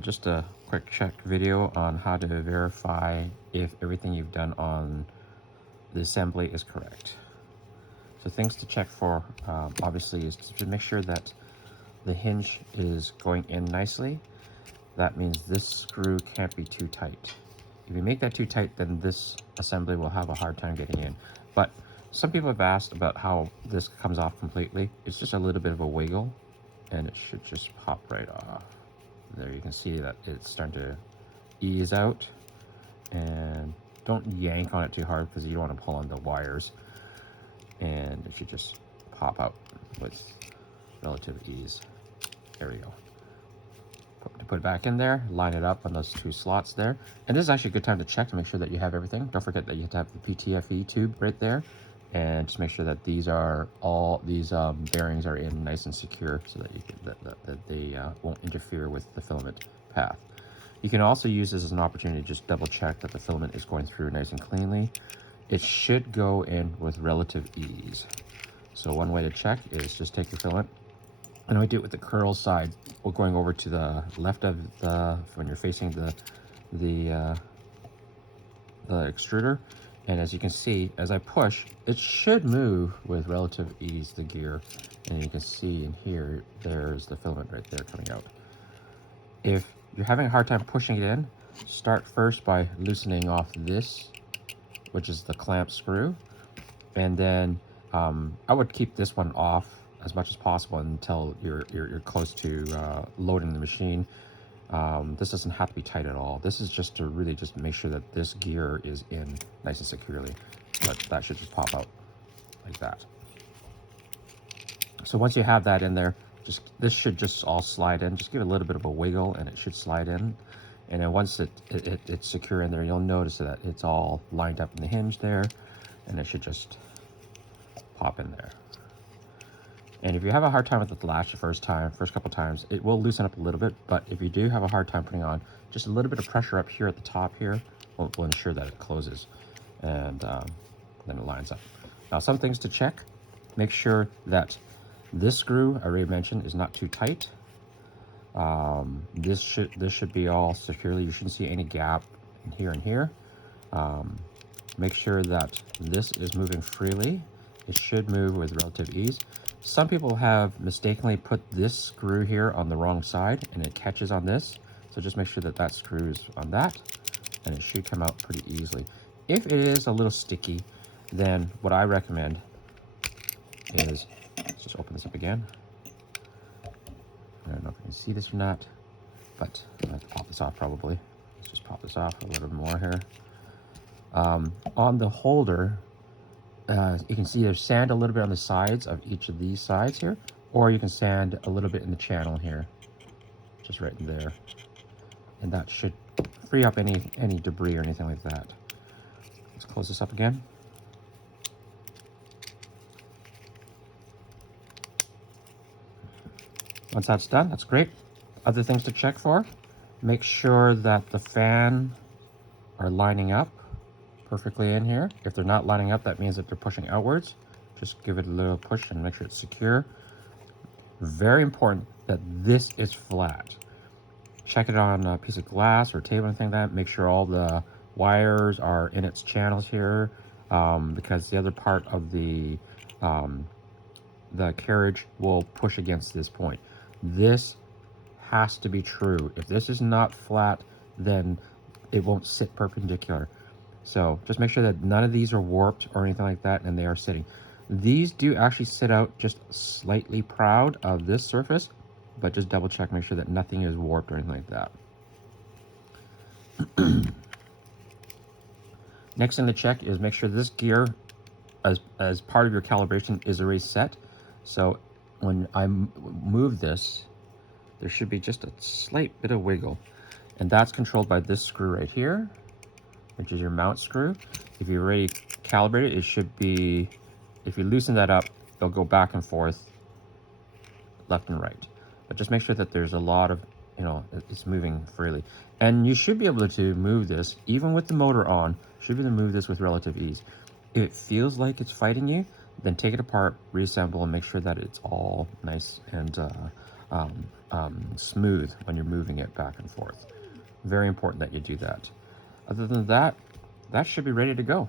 Just a quick check video on how to verify if everything you've done on the assembly is correct. So things to check for, obviously, is to make sure that the hinge is going in nicely. That means this screw can't be too tight. If you make that too tight, then this assembly will have a hard time getting in. But some people have asked about how this comes off completely. It's just a little bit of a wiggle, and it should just pop right off. There you can see that it's starting to ease out, and don't yank on it too hard because you don't want to pull on the wires, and it should just pop out with relative ease. There we go. Put it back in there, line it up on those two slots there, and this is actually a good time to check to make sure that you have everything. Don't forget that you have to have the PTFE tube right there, and just make sure that these are all bearings are in nice and secure, so that you can that they won't interfere with the filament path. You can also use this as an opportunity to just double check that the filament is going through nice and cleanly. It should go in with relative ease. So one way to check is just take the filament, and I do it with the curl side, or going over to the left of the, when you're facing the extruder. And as you can see, as I push, it should move with relative ease, the gear. And you can see in here, there's the filament right there coming out. If you're having a hard time pushing it in, start first by loosening off this, which is the clamp screw. And then I would keep this one off as much as possible until you're close to loading the machine. This doesn't have to be tight at all. This is just to really just make sure that this gear is in nice and securely. But that should just pop out like that. So once you have that in there, this should just all slide in. Just give it a little bit of a wiggle, and it should slide in. And then once it's secure in there, you'll notice that it's all lined up in the hinge there, and it should just pop in there. And if you have a hard time with the latch the first couple times, it will loosen up a little bit. But if you do have a hard time putting on, just a little bit of pressure up here at the top here will ensure that it closes, and then it lines up. Now, some things to check: make sure that this screw I already mentioned is not too tight. This should be all securely. You shouldn't see any gap in here and here. Make sure that this is moving freely. It should move with relative ease. Some people have mistakenly put this screw here on the wrong side, and it catches on this. So just make sure that that screws on that, and it should come out pretty easily. If it is a little sticky, then what I recommend is, let's just open this up again. I don't know if you can see this or not, but I'm going to pop this off probably. Let's just pop this off a little more here. On the holder, you can see there's sand a little bit on the sides of each of these sides here, or you can sand a little bit in the channel here, just right in there, and that should free up any debris or anything like that. Let's close this up again. Once that's done, that's great. Other things to check for: make sure that the fan are lining up perfectly in here. If they're not lining up, that means that they're pushing outwards. Just give it a little push and make sure it's secure. Very important that this is flat. Check it on a piece of glass or table, anything like that. Make sure all the wires are in its channels here, because the other part of the carriage will push against this point. This has to be true. If this is not flat, then it won't sit perpendicular. So just make sure that none of these are warped or anything like that, and they are sitting. These do actually sit out just slightly proud of this surface, but just double check, make sure that nothing is warped or anything like that. Next thing to check is make sure this gear, as part of your calibration, is already set. So when I move this, there should be just a slight bit of wiggle, and that's controlled by this screw right here, which is your mount screw. If you already calibrated, it should be, if you loosen that up, it'll go back and forth, left and right. But just make sure that there's a lot of, it's moving freely. And you should be able to move this, even with the motor on, should be able to move this with relative ease. If it feels like it's fighting you, then take it apart, reassemble, and make sure that it's all nice and smooth when you're moving it back and forth. Very important that you do that. Other than that, that should be ready to go.